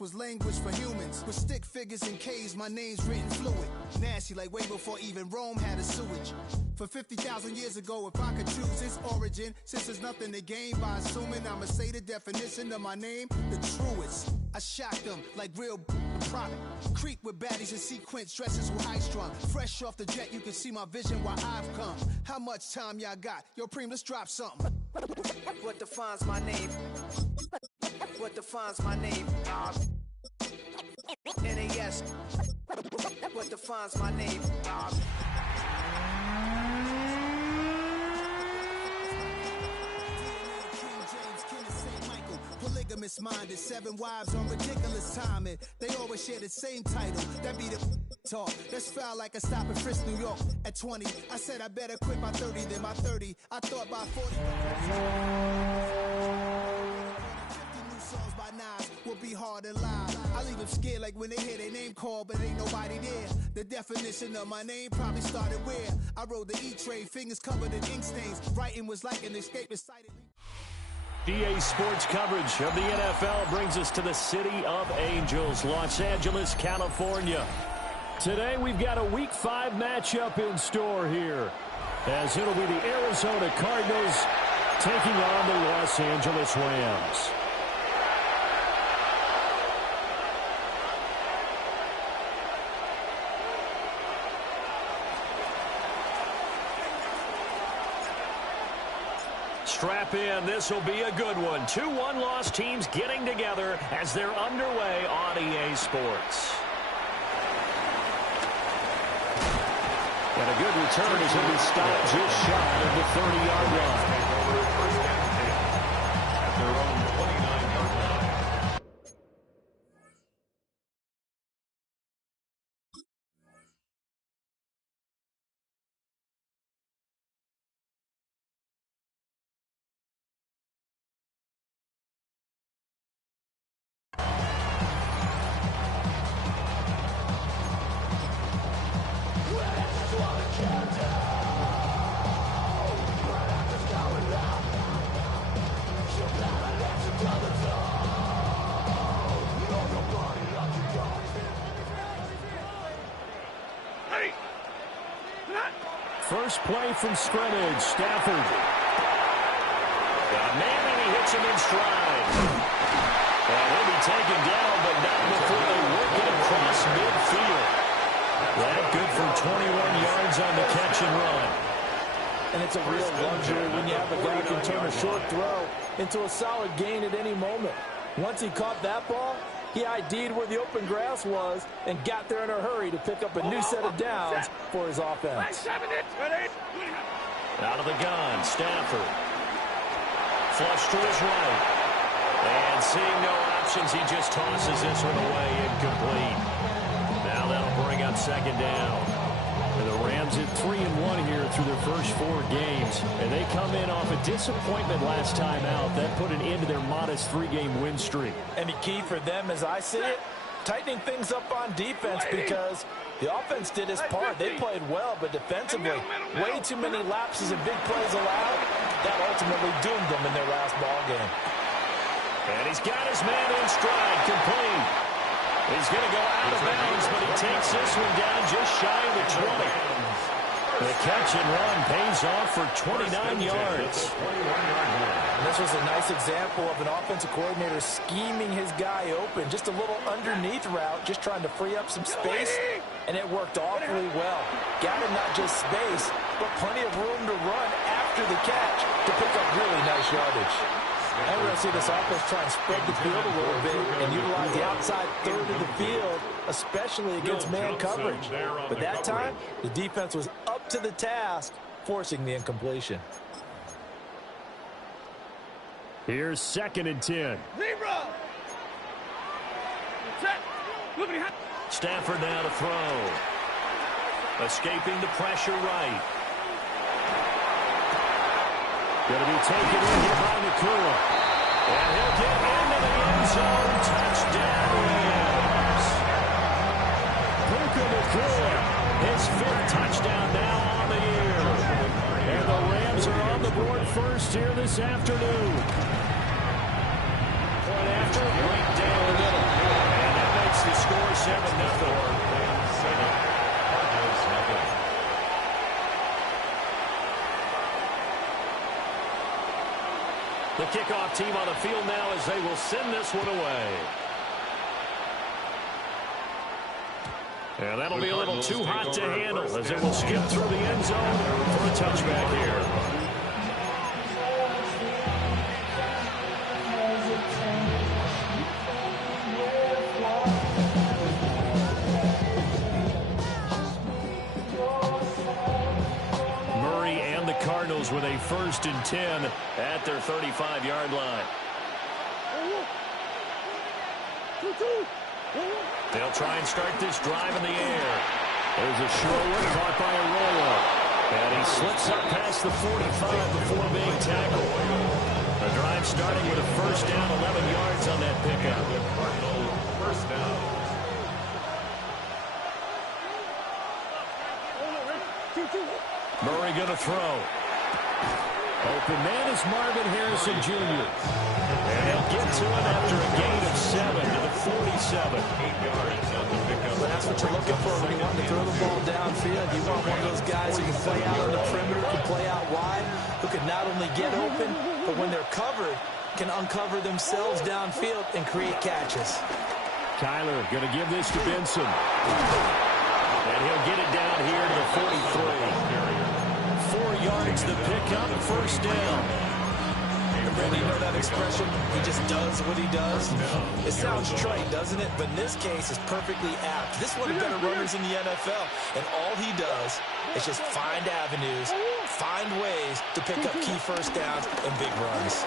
Was language for humans with stick figures and K's. My name's written fluid, nasty like way before even Rome had a sewage. For 50,000 years ago, if I could choose its origin, since there's nothing to gain by assuming, I'ma say the definition of my name, the truest. I shock them like real product. Creep with baddies in sequence, dresses with high strung. Fresh off the jet, you can see my vision while I've come. How much time y'all got? Yo, Preem, let's drop something. What defines my name? What defines my name? NAS. What defines my name? Polygamous minded, 7 wives on ridiculous timing. They always share the same title. That be the talk. That's foul like a stop in Frisk, New York. At 20, I said I better quit by 30 than my 30. I thought by 40. 50 new songs by Nas will be hard and live. I leave them scared like when they hear their name called, but ain't nobody there. The definition of my name probably started where I rode the E-train, fingers covered in ink stains. Writing was like an escape inside. EA Sports coverage of the NFL brings us to the City of Angels, Los Angeles, California. Today we've got a Week 5 matchup in store here, as it'll be the Arizona Cardinals taking on the Los Angeles Rams. Strap in, this will be a good one. 2 one-loss teams getting together as they're underway on EA Sports. And a good return as he'll be stopped just shy of the 30-yard line. At their own 29-yard line. First play from scrimmage, Stafford. Got a man and he hits him in stride. And he'll be taken down, but not before they work it across midfield. That good for 21 yards on the catch and run. And it's a real luxury when you have a guy who can turn a short throw into a solid gain at any moment. Once he caught that ball, he ID'd where the open grass was and got there in a hurry to pick up a new set of downs for his offense. Out of the gun, Stafford. Flush to his right. And seeing no options, he just tosses this one away, incomplete. Now that'll bring up second down. And the Rams at 3-1 here through their first 4 games. And they come in off a disappointment last time out. That put an end to their modest 3-game win streak. And the key for them, as I see it, tightening things up on defense, because the offense did its part. They played well, but defensively, way too many lapses and big plays allowed. That ultimately doomed them in their last ball game. And he's got his man in stride, complete. He's going to go out of bounds, but he takes this one down just shy of the 20. The catch and run pays off for 29 yards. And this was a nice example of an offensive coordinator scheming his guy open. Just a little underneath route, just trying to free up some space, and it worked awfully well. Got him not just space, but plenty of room to run after the catch to pick up really nice yardage. And we're going to see this offense try and spread the field a little bit and utilize the outside third of the field, especially against man coverage. But that time, the defense was up to the task, forcing the incompletion. Here's 2nd and 10. Stafford now to throw. Escaping the pressure right. Going to be taken in here by Nakua. And he'll get into the end zone. Touchdown, Rams. Puka Nakua, his 5th touchdown now on the year. And the Rams are on the board first here this afternoon. Point after, right down the middle. The kickoff team on the field now as they will send this one away. And that'll be a little too hot to handle as it will skip through the end zone for a touchback here. Murray and the Cardinals with a 1st and 10 at their 35-yard line. They'll try and start this drive in the air. There's a short one caught by a roller. And he slips up past the 45 before being tackled. The drive starting with a 1st down, 11 yards on that pickup. First down. Murray going to throw. Open man is Marvin Harrison Jr. And he'll get to it after a gain of 7 to the 47. 8 yards on the pickup. But that's what you're looking for when you want to throw the ball downfield. You want one of those guys who can play out on the perimeter, can play out wide, who can not only get open, but when they're covered, can uncover themselves downfield and create catches. Kyler going to give this to Benson. And he'll get it down here to the 43. 4 yards the pickup, 1st down. Randy, you know that expression? He just does what he does. It sounds trite, doesn't it? But in this case, it's perfectly apt. This is one of the better runners in the NFL. And all he does is just find avenues, find ways to pick up key 1st downs and big runs.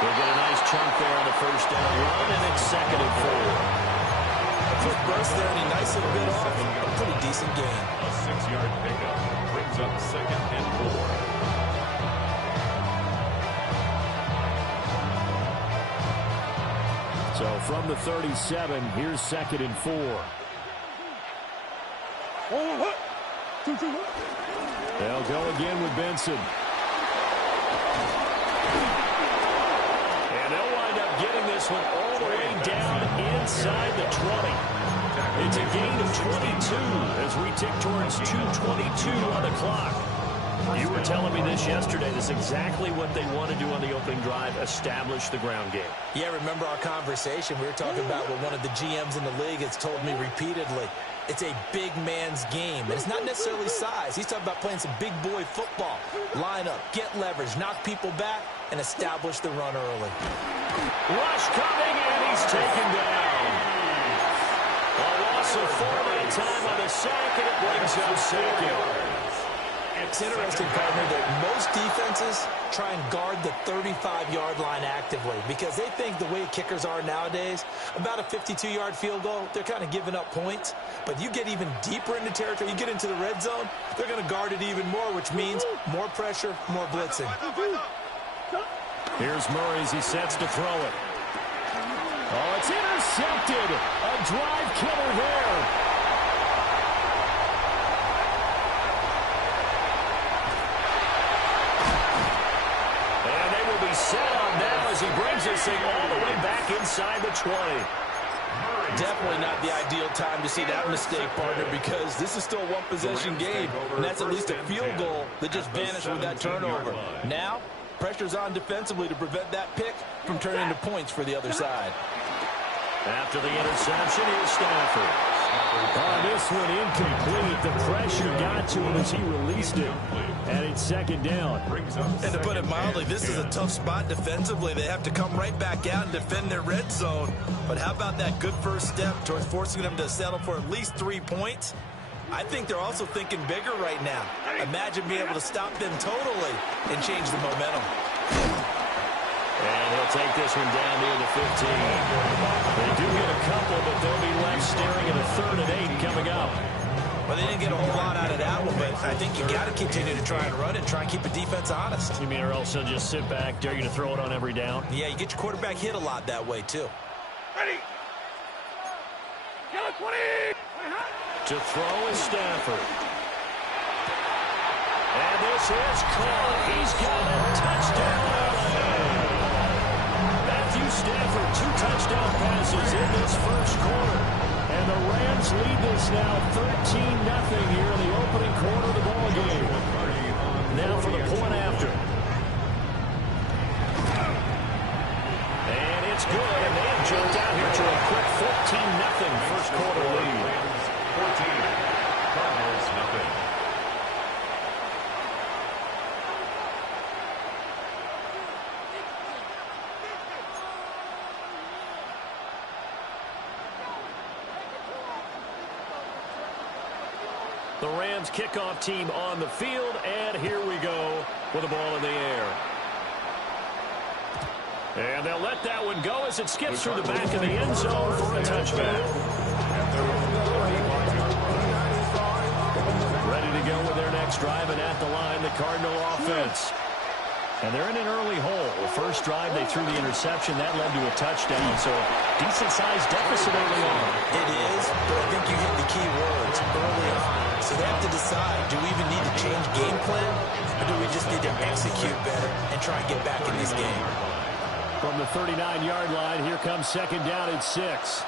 They'll get a nice chunk there on the 1st down run, and it's 2nd and 4. A quick burst there, and he nice little bit off. A pretty decent gain. A 6-yard pickup brings up 2nd and 4. So from the 37, here's 2nd and 4. They'll go again with Benson. And they'll wind up getting this one all the way down inside the 20. It's a gain of 22 as we tick towards 2:22 on the clock. You were telling me this yesterday. This is exactly what they want to do on the opening drive, establish the ground game. Yeah, remember our conversation? We were talking about what one of the GMs in the league has told me repeatedly. It's a big man's game, and it's not necessarily size. He's talking about playing some big boy football. Line up, get leverage, knock people back, and establish the run early. Rush coming, and he's taken down. A loss of 4 that time on the sack, and it brings up 2nd. It's interesting, partner, that most defenses try and guard the 35-yard line actively because they think the way kickers are nowadays, about a 52-yard field goal, they're kind of giving up points. But you get even deeper into territory, you get into the red zone, they're going to guard it even more, which means more pressure, more blitzing. Here's Murray as he sets to throw it. Oh, it's intercepted. A drive killer there. Set on now as he brings this thing all the way back inside the 20. Definitely not the ideal time to see that mistake, partner, because this is still a one-possession game, and that's at least a field goal that just vanished with that turnover. Now, pressure's on defensively to prevent that pick from turning into points for the other side. After the interception, here's Stafford. On this one, incomplete. The pressure got to him as he released it. And it's 2nd down. And to put it mildly, this is a tough spot defensively. They have to come right back out and defend their red zone. But how about that good first step towards forcing them to settle for at least 3 points? I think they're also thinking bigger right now. Imagine being able to stop them totally and change the momentum. And he'll take this one down near the 15. They do get a couple, but they'll be left staring at a 3rd and 8 coming up. Well, they didn't get a whole lot out of that one, but I think you got to continue to try and run it, try and keep the defense honest. You mean, or else they'll just sit back, dare you to throw it on every down? Yeah, you get your quarterback hit a lot that way, too. Ready. Get 20. To throw is Stafford. And this is caught. He's got a touchdown. Matthew Stafford, 2 touchdown passes in this first quarter. And the Rams lead this now 13-0 here in the opening quarter of the ball game. Now for the point after. good, and they have jumped out here to a quick 14-0 first quarter lead. 14, Cardinals nothing. The Rams kickoff team on the field, and here we go with the ball in the air. And they'll let that one go as it skips through the back of the end zone for a touchback. Ready to go with their next drive, and at the line, the Cardinal offense. And they're in an early hole. The first drive, they threw the interception. That led to a touchdown, so decent-sized deficit early on. It is, but I think you hit the key words early on. So they have to decide, do we even need to change game plan, or do we just need to execute better and try and get back in this game? From the 39-yard line, here comes second down and 6.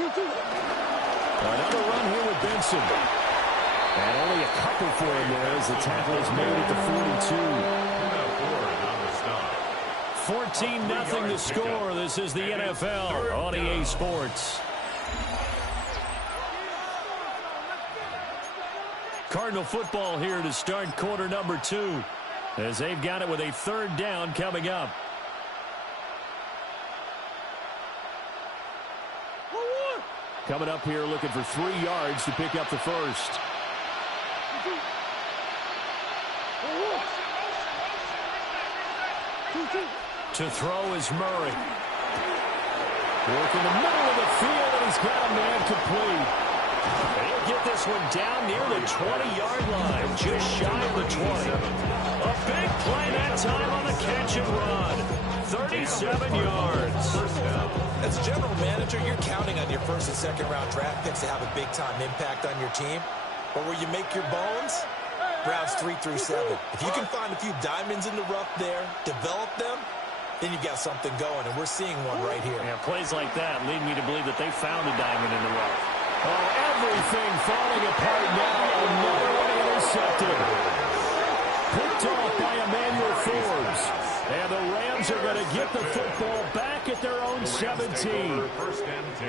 Another run here with Benson. And only a couple for him there as the tackle is made at the 42. 14-0 the score. This is the NFL on EA Sports. Cardinal football here to start quarter number 2 as they've got it with a third down coming up. Coming up here looking for 3 yards to pick up the first. To throw is Murray. Work in the middle of the field, and he's got a man complete. And he'll get this one down near the 20-yard line, just shy of the 20. A big play that time on the catch and run. 37 yards. As a general manager, you're counting on your first and second round draft picks to have a big-time impact on your team. But where you make your bones, rounds 3 through 7. If you can find a few diamonds in the rough there, develop them, then you've got something going, and we're seeing one right here. Yeah, plays like that lead me to believe that they found a diamond in the rough. Oh, everything falling apart now. Another one intercepted. Picked off by Emmanuel Forbes. And the Rams are going to get the football back at their own 17.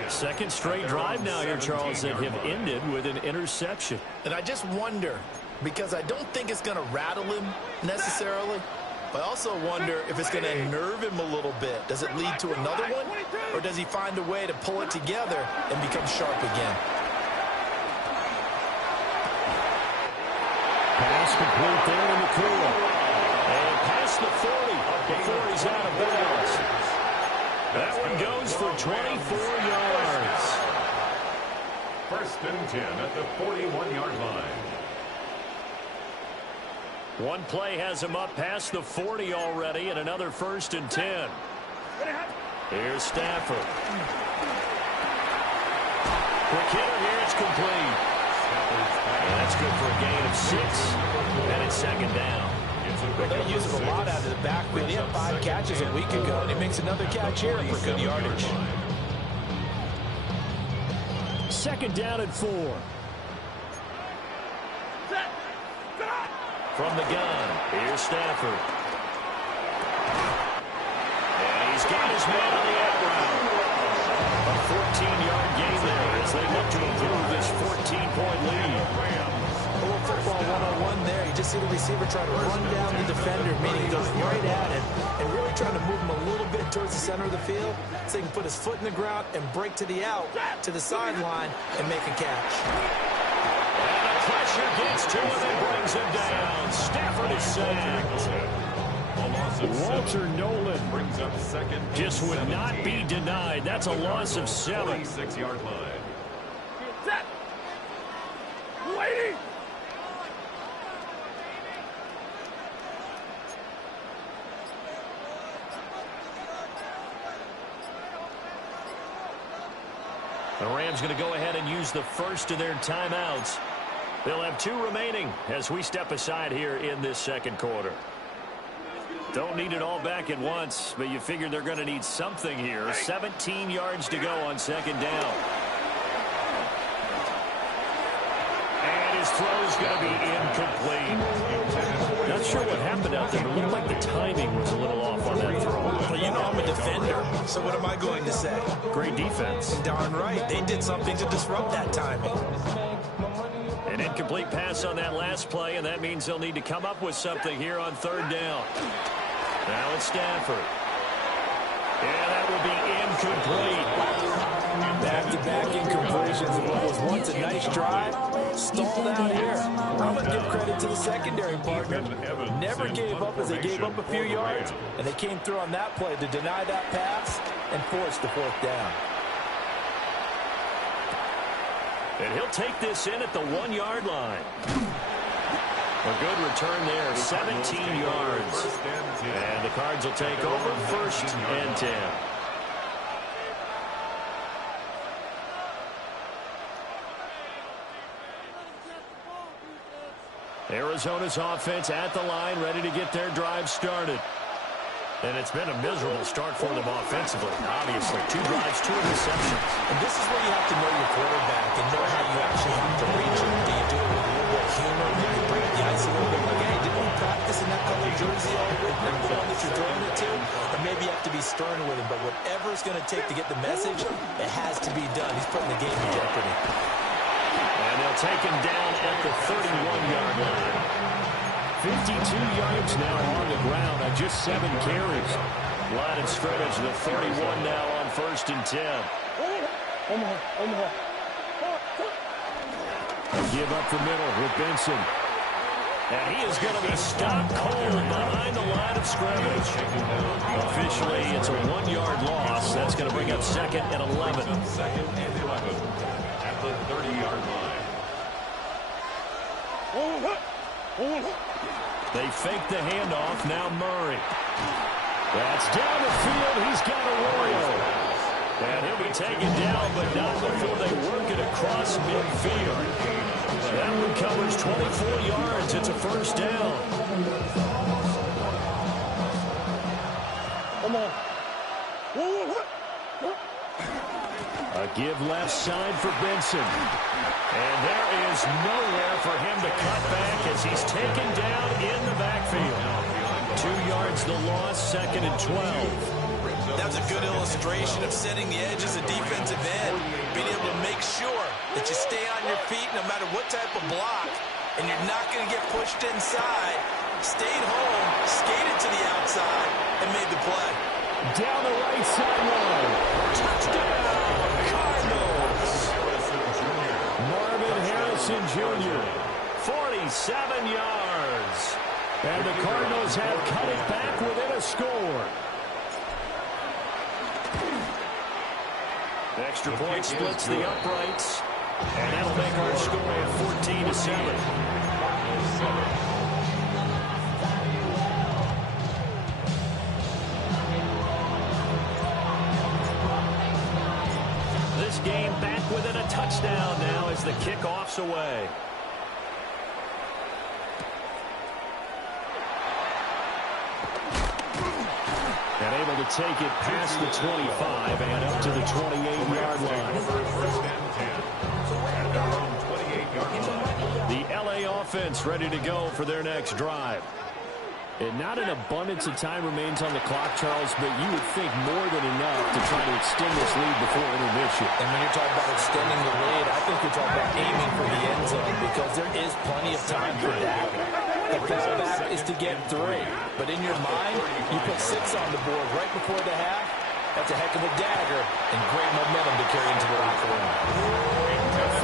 Second straight drive now here, Charles, that have ended with an interception. And I just wonder, because I don't think it's going to rattle him necessarily, but I also wonder if it's going to unnerve him a little bit. Does it lead to another one? Or does he find a way to pull it together and become sharp again? Pass complete there in the cooler. And past the 40 before he's out of bounds. That one goes for 24 yards. First and 10 at the 41-yard line. One play has him up past the 40 already, and another first and 10. Here's Stafford. Quick hitter here, it's complete. And that's good for a gain of 6. And it's second down. They use him a lot out of the backfield. He had 5 catches a week ago, and he makes another catch here for good yardage. Second down and 4. From the gun, here's Stafford. And he's got his man on the out route. A 14-yard gain there as they look to improve this 14-point lead. A little football 1-on-1 there. You just see the receiver try to run down the defender, meaning he goes right at him and really trying to move him a little bit towards the center of the field so he can put his foot in the ground and break to the out, to the sideline, and make a catch. Pressure gets to him and brings him down. Stafford is sacked. Walter Nolan brings up second. Just would not be denied. That's a loss of 7. 46-yard line. Set. Waiting. The Rams going to go ahead and use the first of their timeouts. They'll have 2 remaining as we step aside here in this second quarter. Don't need it all back at once, but you figure they're going to need something here. 17 yards to go on second down. And his throw's going to be incomplete. Not sure what happened out there, but it looked like the timing was a little off on that throw. Well, you know I'm a defender, so what am I going to say? Great defense. Darn right. They did something to disrupt that timing. An incomplete pass on that last play, and that means they'll need to come up with something here on third down. Now it's Stafford. Yeah, that will be incomplete. Back-to-back incompletions of what was once a nice drive. Stalled out here. I'm going to give credit to the secondary partner. Never gave up as they gave up a few yards, and they came through on that play to deny that pass and force the fourth down. And he'll take this in at the 1-yard line. A good return there, 17 yards. And the Cards will take over 1st and 10. Arizona's offense at the line, ready to get their drive started. And it's been a miserable start for them offensively, obviously. 2 drives, 2 interceptions. And this is where you have to know your quarterback and know how you actually have to reach him. Do you do it with a little bit of humor, maybe break the ice a little bit? Like, hey, didn't we practice in that colored jersey all week? Remember the one that you're throwing it to? Or maybe you have to be stern with him. But whatever it's going to take to get the message, it has to be done. He's putting the game in jeopardy. And they'll take him down at the 31-yard line. 52 yards now on the ground on just 7 carries. Line of scrimmage, the 31 now on 1st and 10. Give up the middle with Benson. And he is going to be stopped cold behind the line of scrimmage. Officially, it's a 1-yard loss. That's going to bring up 2nd and 11. 2nd and 11 at the 30-yard line. They fake the handoff. Now Murray. That's down the field. He's got Arroyo. And he'll be taken down, but not before they work it across midfield. That one covers 24 yards. It's a 1st down. A give left side for Benson. And there is nowhere for him to cut back as he's taken down in the backfield. 2 yards the loss, 2nd and 12. That's a good illustration of setting the edge as a defensive end. Being able to make sure that you stay on your feet no matter what type of block, and you're not going to get pushed inside. Stayed home, skated to the outside, and made the play. Down the right sideline. Touchdown, Cardinals. Marvin Harrison Jr., 47 yards. And the Cardinals have cut it back within a score. The extra point splits the uprights. And that'll make our score 14-7. This game back within a touchdown now as the kickoff's away. And able to take it past the 25 and up to the 28-yard line. The LA offense ready to go for their next drive. And not an abundance of time remains on the clock, Charles, but you would think more than enough to try to extend this lead before intermission. And when you're talking about extending the lead, I think you're talking about aiming for the end zone because there is plenty of time for that. The fallback is to get 3. But in your mind, you put 6 on the board right before the half. That's a heck of a dagger and great momentum to carry into the locker room.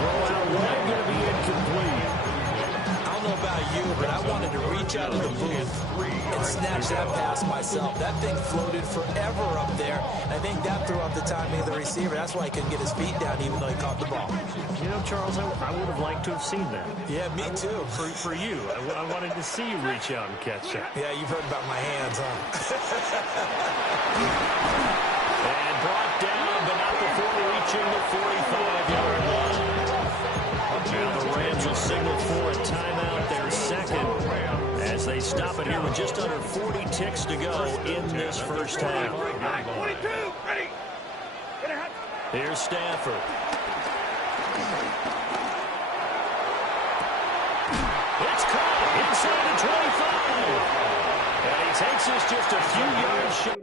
Throw out wide, going to be incomplete. I don't know about you, but I wanted to reach out of the booth and snatch that pass myself. That thing floated forever up there. And I think that threw off the timing of the receiver. That's why he couldn't get his feet down even though he caught the ball. You know, Charles, I would have liked to have seen that. Yeah, me too. For you. I wanted to see you reach out and catch that. Yeah, you've heard about my hands, huh? And brought down, but not before reaching the 45-yard line. Now the Rams will signal for a timeout, their 2nd, as they stop it here with just under 40 ticks to go in this first half. 22, ready. Here's Stafford. It's caught inside the 25. And he takes us just a few yards shy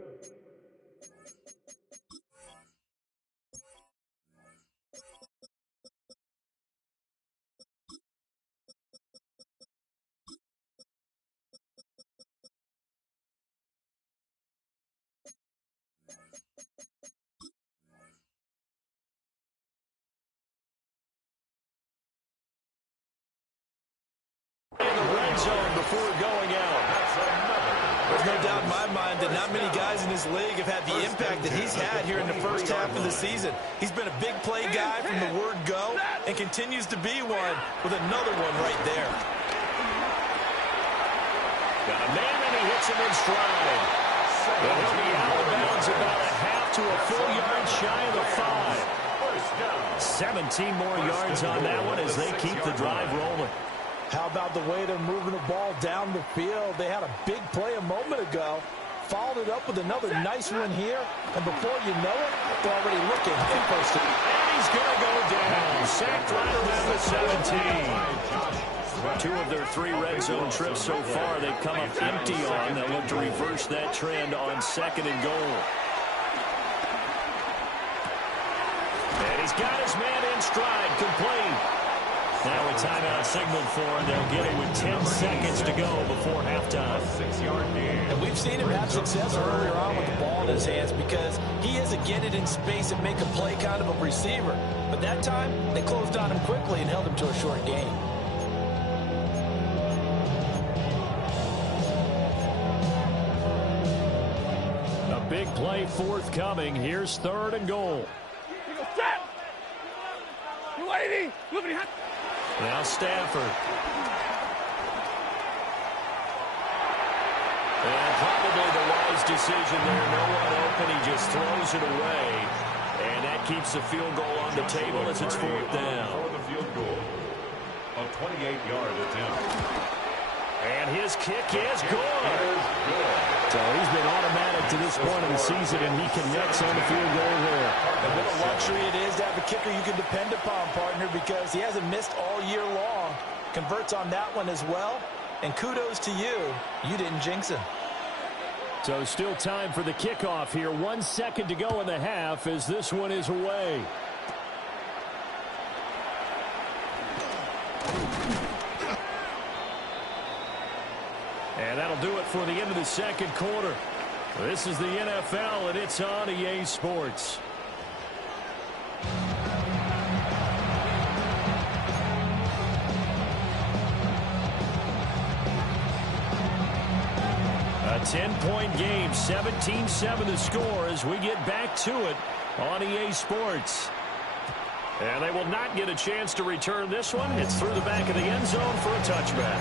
zone before going out. There's no doubt in my mind that not many guys in this league have had the impact that he's had here in the first half of the season. He's been a big play guy from the word go and continues to be one with another one right there. Got a man and he hits him in stride. But he'll be out of bounds about a half to a full yard shy of the 5. 17 more yards on that one as they keep the drive rolling. How about the way they're moving the ball down the field? They had a big play a moment ago, followed it up with another nice one here, and before you know it, they're already looking in first. And he's going to go down. Sacked right around the 17. 2 of their 3 red zone trips so far they've come up empty on. They'll look to reverse that trend on 2nd and goal. And he's got his man in stride, complete. Now a timeout signaled for, and they'll get it with 10 seconds to go before halftime. 6-yard gain. And we've seen him have success earlier on with the ball in his hands because he is a get it in space and make a play kind of a receiver. But that time, they closed on him quickly and held him to a short gain. A big play forthcoming. Here's 3rd and goal. Now Stafford. And probably the wise decision there. No one open. He just throws it away. And that keeps the field goal on the table as it's 4th down. For the field goal, a 28-yard attempt. And his kick is good. So he's been automatic to this point of the season, and he connects on the field goal there. And what a luxury it is to have a kicker you can depend upon, partner, because he hasn't missed all year long. Converts on that one as well. And kudos to you. You didn't jinx him. So still time for the kickoff here. 1 second to go in the half as this one is away. And that'll do it for the end of the 2nd quarter. This is the NFL, and it's on EA Sports. A 10-point game, 17-7 the score as we get back to it on EA Sports. And they will not get a chance to return this one. It's through the back of the end zone for a touchback.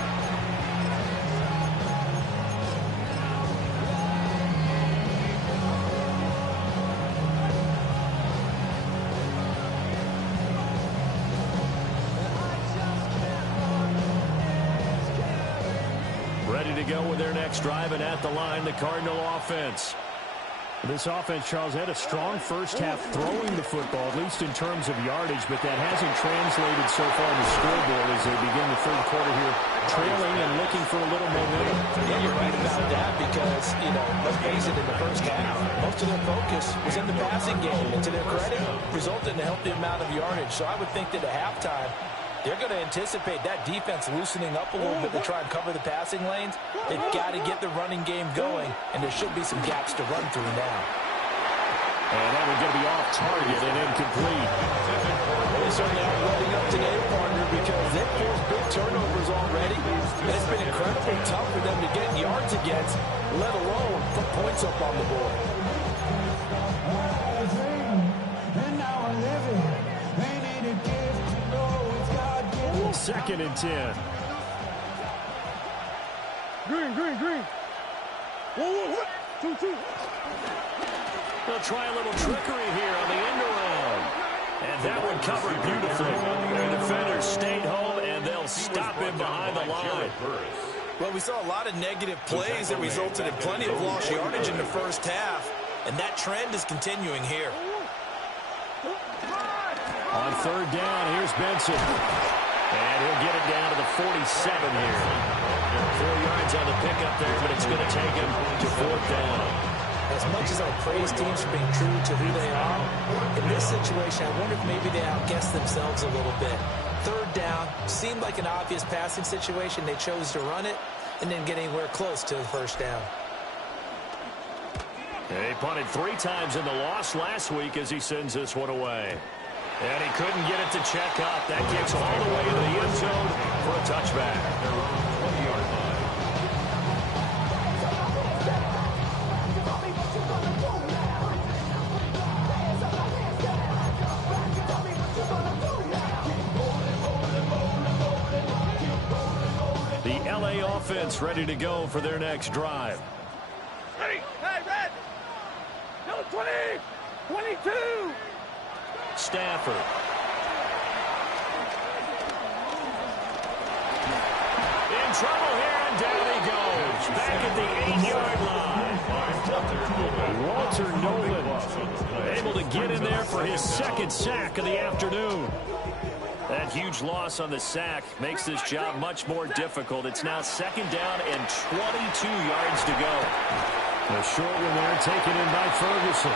Ready to go with their next drive, and at the line, the Cardinal offense. This offense, Charles, had a strong first half throwing the football, at least in terms of yardage, but that hasn't translated so far on the scoreboard as they begin the 3rd quarter here, trailing and looking for a little momentum. Yeah, you're right about that because, let's face it, in the first half, most of their focus was in the passing game, and to their credit, resulted in a healthy amount of yardage. So I would think that at halftime, they're going to anticipate that defense loosening up a little bit to try and cover the passing lanes. They've got to get the running game going, and there should be some gaps to run through now. And that one's going to be off target and incomplete. They certainly aren't letting up today, partner, because they've forced big turnovers already. And it's been incredibly tough for them to get yards against, let alone put points up on the board. 2nd and 10. Green. Whoa. 2. They'll try a little trickery here on the end around. And that one covered beautifully. The defenders stayed home, and they'll stop him behind the line. Well, we saw a lot of negative plays that resulted in plenty of lost yardage in the first half, and that trend is continuing here. On 3rd down, here's Benson. And he'll get it down to the 47 here. 4 yards on the pickup there, but it's going to take him to 4th down. As much as I praise teams for being true to who they are, in this situation, I wonder if maybe they outguessed themselves a little bit. 3rd down, seemed like an obvious passing situation. They chose to run it and didn't get anywhere close to the 1st down. He punted 3 times in the loss last week as he sends this one away. And he couldn't get it to check up. That kicks all the way to the end zone for a touchback. 20-yard line. LA offense ready to go for their next drive. Ready? Hey, red! No, 20! 22! Stafford. In trouble here, and down he goes. Back at the 8-yard line. Walter Nolan able to get in there for his second sack of the afternoon. That huge loss on the sack makes this job much more difficult. It's now second down and 22 yards to go. A short one there taken in by Ferguson.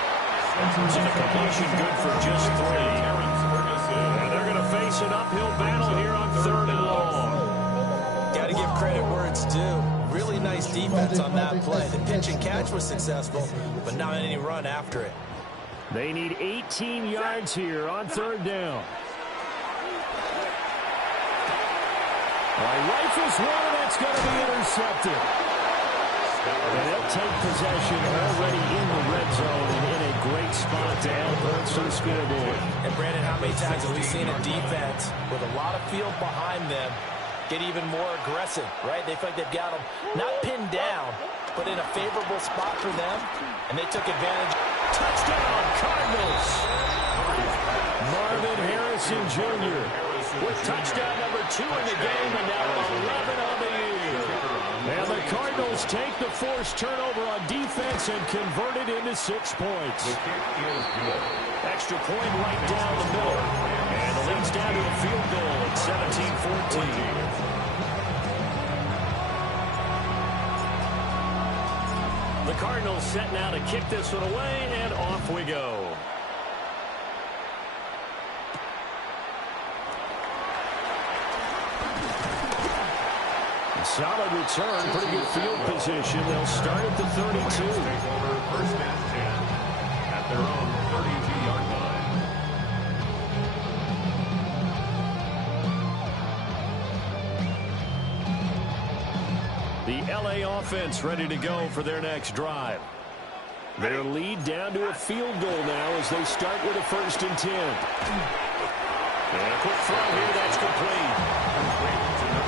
So the completion good for just 3. And they're going to face an uphill battle here on 3rd and long. Got to give credit where it's due. Really nice defense on that play. The pitch and catch was successful, but not any run after it. They need 18 yards here on 3rd down. Rifles one, and that's going to be intercepted. And they'll take possession already in the red zone and in a great spot to add points to the scoreboard. And Brandon, how many times have we seen a defense with a lot of field behind them get even more aggressive, right? They feel like they've got them not pinned down, but in a favorable spot for them, and they took advantage. Touchdown, Cardinals. Marvin Harrison Jr. with touchdown number 2 in the game, and now 11 on the year. And the Cardinals take the forced turnover on defense and convert it into 6 points. Extra point right down the middle. And the lead's down to a field goal at 17-14. The Cardinals set now to kick this one away, and off we go. Solid return, pretty good field position. They'll start at the 32. First and 10 at their own 32-yard line. The LA offense ready to go for their next drive. Their lead down to a field goal now as they start with a 1st and 10. And a quick throw here, that's complete.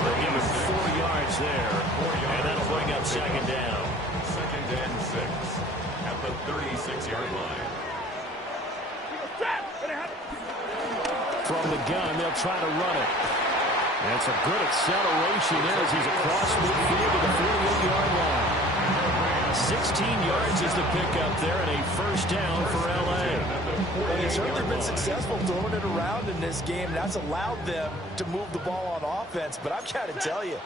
They give him 4 yards there, and that'll bring up second down. 2nd and 6 at the 36-yard line. From the gun, they'll try to run it. That's a good acceleration there as he's across midfield to the 48-yard line. 16 yards is the pickup there, and a first down for L.A. Well, they've certainly been successful throwing it around in this game. That's allowed them to move the ball on offense. But I've got to tell you,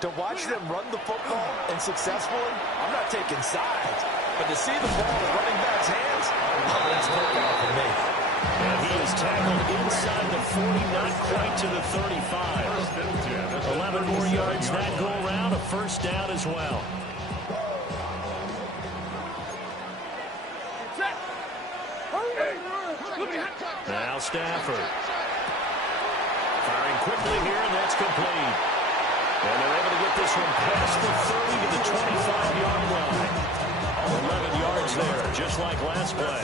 to watch them run the football and successfully, I'm not taking sides. But to see the ball in the running back's hands, that's takeoff for me. And he is tackled inside the 40, not quite to the 35. 11 more yards that go around, a first down as well. Now Stafford. Firing quickly here, and that's complete. And they're able to get this one past the 30 to the 25-yard line. 11 yards there, just like last play.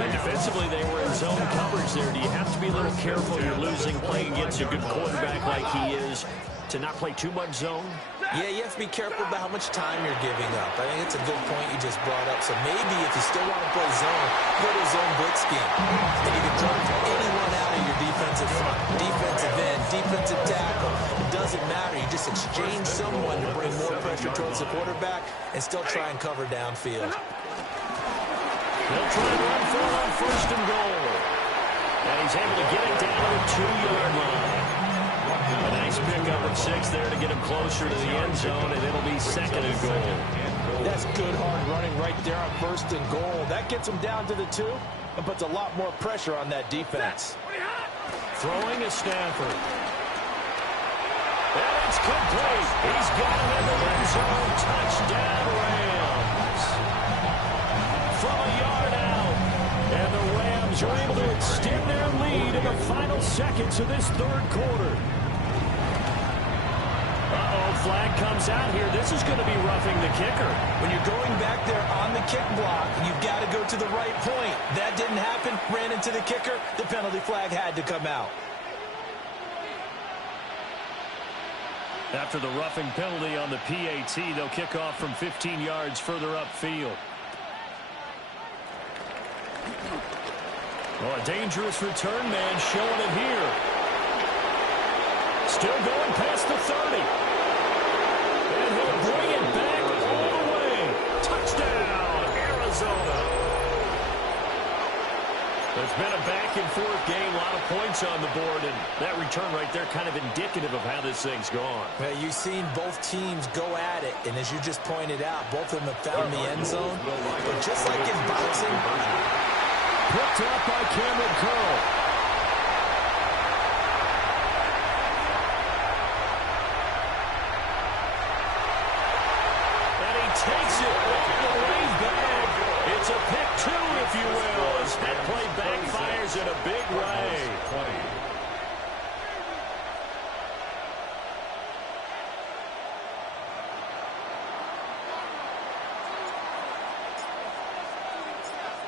And defensively, they were in zone coverage there. Do you have to be a little careful? You're losing, playing against a good quarterback like he is, to not play too much zone? Yeah, you have to be careful about how much time you're giving up. I think it's a good point you just brought up. So maybe if you still want to play zone, go to zone blitz scheme. And you can drop anyone out of your defensive front, defensive end, defensive tackle. It doesn't matter. You just exchange someone to bring more pressure towards the quarterback and still try and cover downfield. They'll try to run for it on 1st and goal. And he's able to get it down to the 2-yard line. A nice pickup of 6 there to get him closer to the end zone, and it'll be 2nd and goal. That's good hard running right there on 1st and goal. That gets him down to the 2 and puts a lot more pressure on that defense. Throwing is Stafford. And it's complete. He's got him in the end zone. Touchdown, Rams. From a yard out. And the Rams are able to extend their lead in the final seconds of this 3rd quarter. Flag comes out here. This is going to be roughing the kicker. When you're going back there on the kick block, you've got to go to the right point. That didn't happen. Ran into the kicker. The penalty flag had to come out. After the roughing penalty on the PAT, they'll kick off from 15 yards further upfield. Well, a dangerous return man showing it here. Still going past the 30. And he'll bring it back all the way. Touchdown, Arizona. It's been a back-and-forth game, a lot of points on the board, and that return right there kind of indicative of how this thing's gone. Yeah, you've seen both teams go at it, and as you just pointed out, both of them have found the end zone. But just like in boxing, picked up by Cameron Curl. And he takes it all the way back. It's a pick two, if you will, as that play backfires in a big way.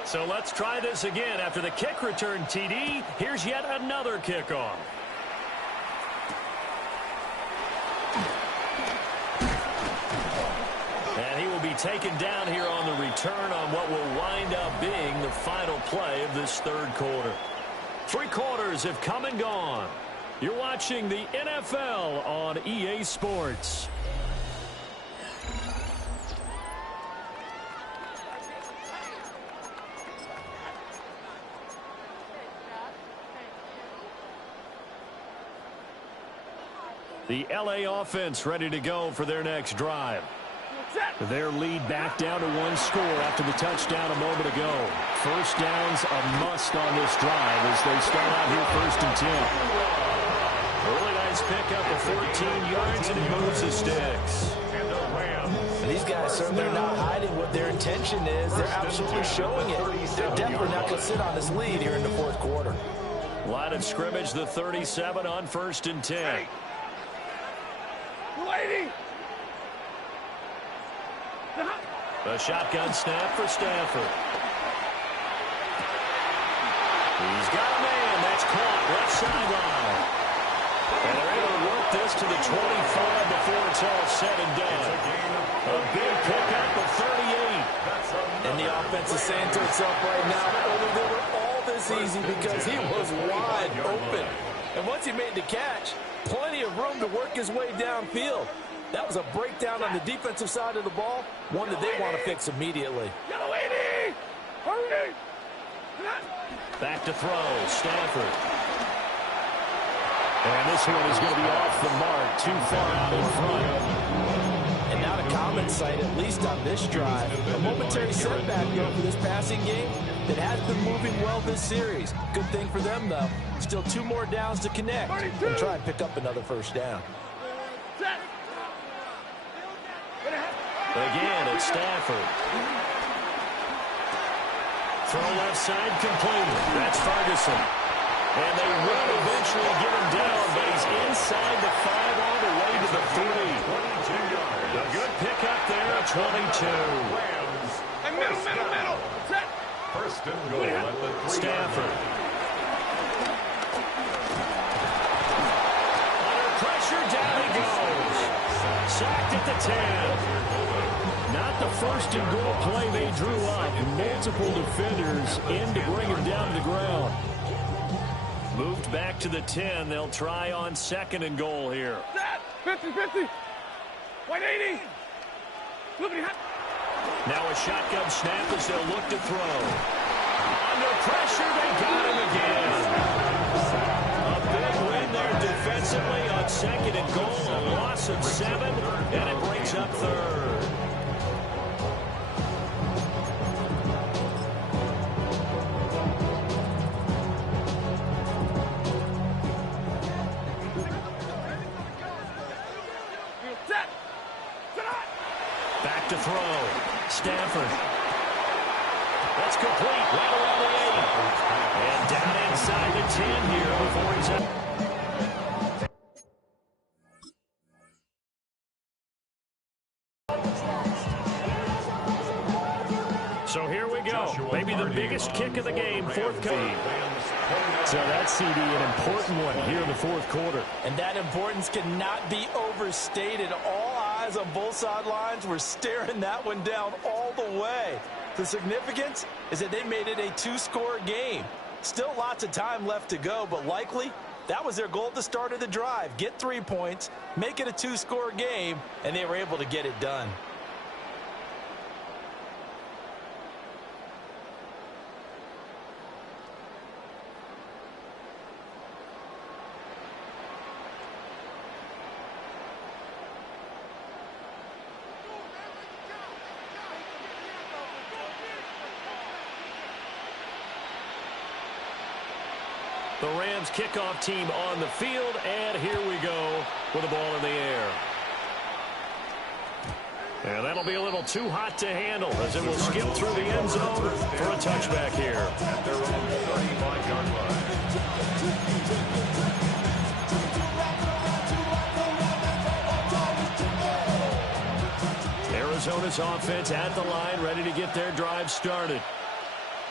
So let's try this again. After the kick return, TD, here's yet another kickoff. And he will be taken down here on the return on what will wind up being the final play of this third quarter. 3 quarters have come and gone. You're watching the NFL on EA Sports. The LA offense ready to go for their next drive. Their lead back down to 1 score after the touchdown a moment ago. First down's a must on this drive as they start out here 1st and 10. Really nice pickup of 14 yards, and he moves the sticks. these guys certainly are not hiding what their intention is. They're absolutely showing it. They're definitely not going to sit on this lead here in the 4th quarter. Line of scrimmage, the 37 on 1st and 10. Hey. Lady. A shotgun snap for Stafford. He's got a man. That's caught left sideline. And they're able to work this to the 25 before it's all said and done. A big pickup of 38. And the offense is saying to itself right now, oh, they were all this easy because he was wide open. And once he made the catch, plenty of room to work his way downfield. That was a breakdown on the defensive side of the ball, one that they want to fix immediately. Hurry! Back to throw, Stafford. And this one is going to be off the mark, too far out in front. And not a common sight, at least on this drive. A momentary setback, though, for this passing game that has been moving well this series. Good thing for them, though. Still 2 more downs to connect and try and pick up another first down. Again, it's Stafford. Throw left side completed. That's Ferguson. And they will eventually get him down, but he's inside the 5 all the way to the 3. A good pickup there at 22. Middle. Set. First and goal at the 3. Stafford. Under pressure, down he goes. Sacked at the 10. Not the first and goal play they drew up. Multiple defenders in to bring him down to the ground. Moved back to the 10. They'll try on 2nd and goal here. 50. 180. Now a shotgun snap as they'll look to throw. Under pressure, they got him again. A big win there defensively on 2nd and goal. A loss of 7, and it brings up 3rd. Back to throw. Stafford. That's complete. Right around the 8. And down inside the 10 here before he's up. So here we go. Maybe the biggest kick of the game. 4th coming. So that CD, an important one here in the fourth quarter. And that importance cannot be overstated. All eyes on both sidelines were staring that one down all the way. The significance is that they made it a two-score game. Still lots of time left to go, but likely that was their goal at the start of the drive. Get 3 points, make it a two-score game, and they were able to get it done. The Rams kickoff team on the field, and here we go with the ball in the air. And that'll be a little too hot to handle as it will skip through the end zone for a touchback here. At their own 35-yard line. Arizona's offense at the line, ready to get their drive started.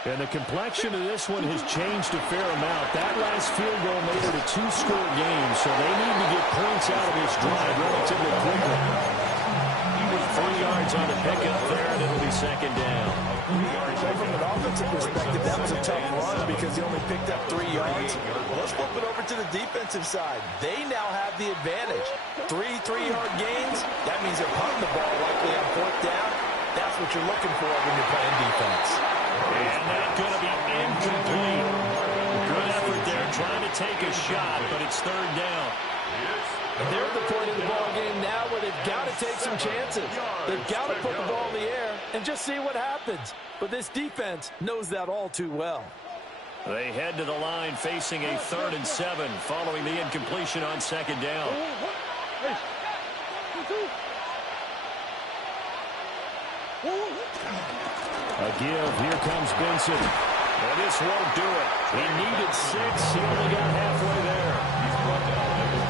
And the complexion of this one has changed a fair amount. That last field goal made it a two-score game, so they need to get points out of this drive relatively quickly. 3 yards on the pickup there, and it'll be second down. Well, from an offensive perspective, that was a tough run because he only picked up 3 yards. Let's flip it over to the defensive side. They now have the advantage. 3 3-yard gains, that means they're punting the ball likely on fourth down. That's what you're looking for when you're playing defense. And that's going to be incomplete. Good effort there, trying to take a shot, but it's third down. And they're at the point of the ball game now where they've got to take some chances. They've got to put the ball in the air and just see what happens. But this defense knows that all too well. They head to the line facing a 3rd and 7 following the incompletion on second down. A give. Here comes Benson. And this won't do it. He needed 6. He only got halfway there.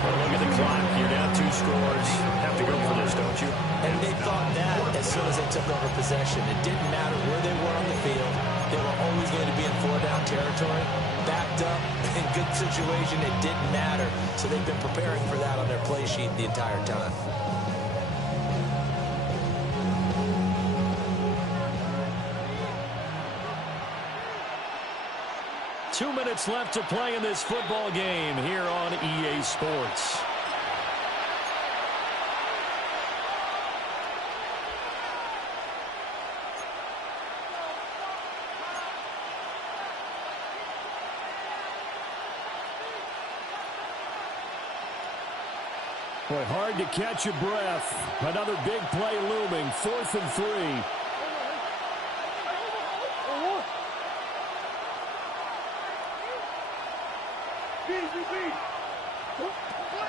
Well, look at the clock. You're down 2 scores. Have to go for this, don't you? And they thought that as soon as they took over possession. It didn't matter where they were on the field. They were always going to be in 4-down territory. Backed up, in good situation, it didn't matter. So they've been preparing for that on their play sheet the entire time. Two minutes left to play in this football game here on EA Sports. Boy, hard to catch your breath. Another big play looming. 4th and 3.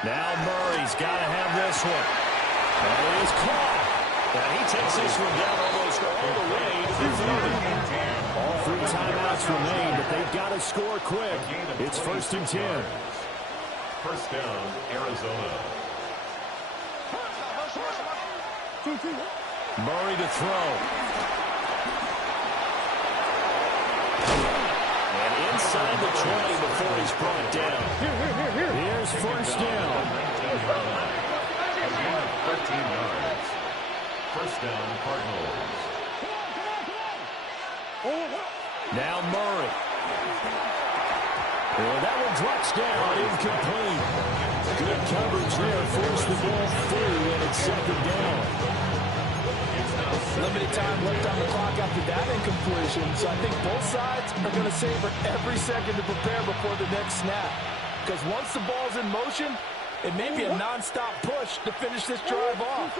Now Murray's got to have this one. And it is caught. And he takes this one down almost all the way to the 30. All 3 timeouts remain, but they've got to score quick. It's 1st and 10. First down, Arizona. Murray to throw. And inside the 20 before he's brought down. Here's 1st down. Again, 13 yards. First down, Cardinals. Now Murray. Well, that one drops down, incomplete. Good coverage there, forced the ball through, and it's 2nd down. Limited time left on the clock after that incompletion, so I think both sides are going to savor every second to prepare before the next snap. Because once the ball's in motion, it may be a non-stop push to finish this drive off.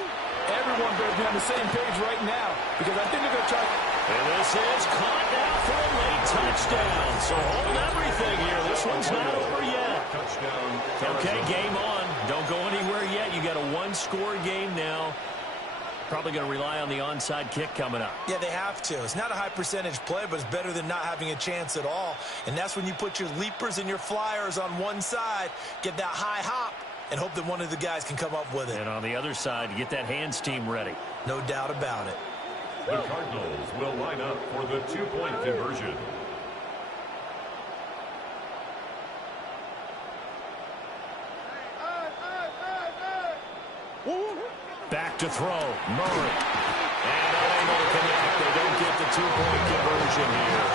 Everyone better be on the same page right now, because I think they're going to try. And this is caught now for a late touchdown. So hold everything here. This one's not over yet. Touchdown. Okay, game on. Don't go anywhere yet. You got a 1-score game now. Probably going to rely on the onside kick coming up. Yeah, they have to. It's not a high percentage play, but it's better than not having a chance at all. And that's when you put your leapers and your flyers on one side, get that high hop, and hope that one of the guys can come up with it. And on the other side, get that hands team ready. No doubt about it. The Cardinals will line up for the 2-point conversion. to throw. Murray. And unable to connect. They don't get the two-point conversion here.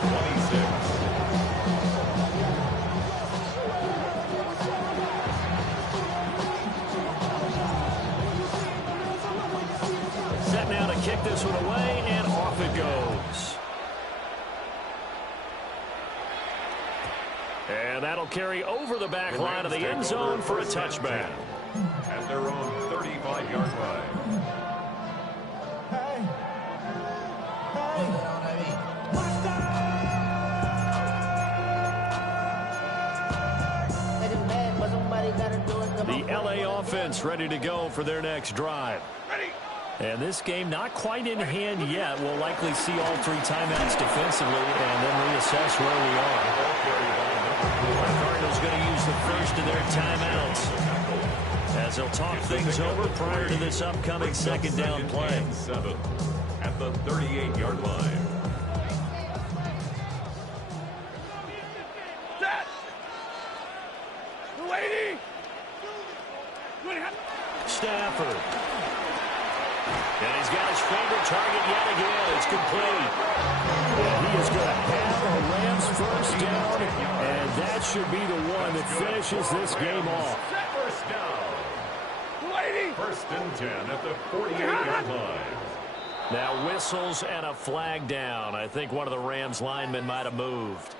26. Set now to kick this one away, and off it goes. And that'll carry over the back line of the end zone for a touchback. At their own 35-yard line. The LA offense ready to go for their next drive. And this game not quite in hand yet. We'll likely see all three timeouts defensively and then reassess where we are. The Cardinals going to use the first of their timeouts as they'll talk things over prior to this upcoming second down play. 7 at the 38-yard line. Stafford. And he's got his favorite target yet again. It's complete. And he is going to have a Rams first down, and that should be the one that finishes this game off. First down. First and 10 at the 48-yard line. Now whistles and a flag down. I think one of the Rams linemen might have moved.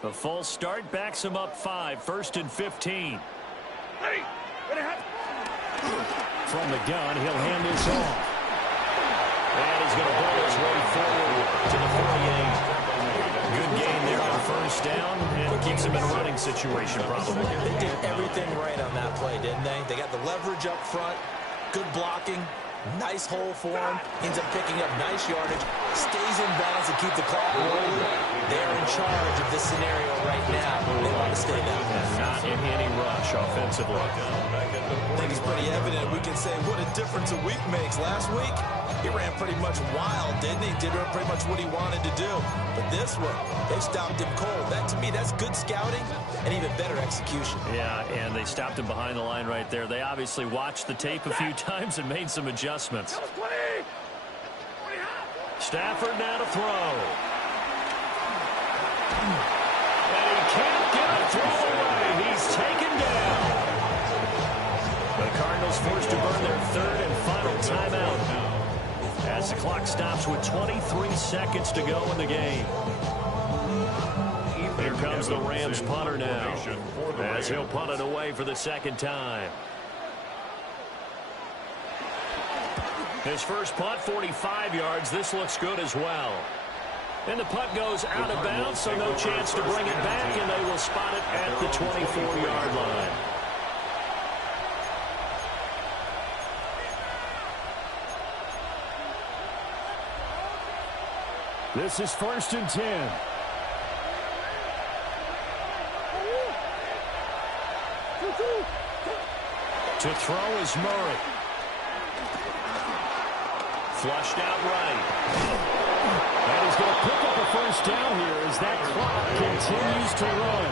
The false start backs him up 5. First and 15. From the gun, he'll hand this off. And he's going to pull his way forward to the 48. Good gain there on first down, and keeps him in a running situation probably. They did everything right on that play, didn't they? They got the leverage up front, good blocking, nice hole for him, ends up picking up nice yardage, stays in bounds to keep the clock rolling. They're in charge of this scenario right now. They want to stay that way. Not in any rush offensively. I think it's pretty evident. We can say what a difference a week makes. Last week, he ran pretty much wild, didn't he? Did pretty much what he wanted to do. But this one, they stopped him cold. That, to me, that's good scouting and even better execution. Yeah, and they stopped him behind the line right there. They obviously watched the tape a few times and made some adjustments. Stafford now to throw. And he can't get a throw away. He's taken down. The Cardinals forced to burn their third and final timeout as the clock stops with 23 seconds to go in the game. Here comes the Rams punter now as he'll punt it away for the second time. His first punt, 45 yards. This looks good as well. And the punt goes out of bounds, so no chance to bring it back, and they will spot it at the 24-yard line. This is first and 10. To throw is Murray. Flushed out right. And he's going to pick up a first down here as that clock continues to run.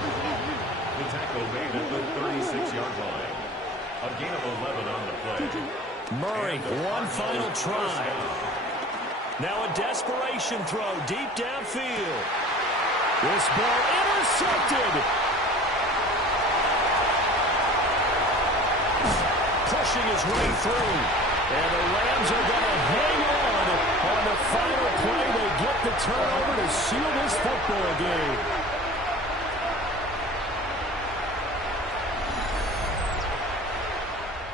The tackle made at the 36-yard line. A gain of 11 on the play. Murray, one final try. Now a desperation throw deep downfield. This ball intercepted. Pushing his way through. And the Rams are going to hang on the final play. They get the turnover to seal this football game.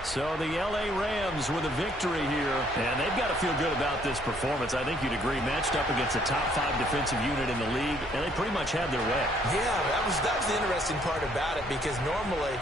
So the L.A. Rams with a victory here. And they've got to feel good about this performance. I think you'd agree. Matched up against a top 5 defensive unit in the league. And they pretty much had their way. Yeah, that was the interesting part about it, because normally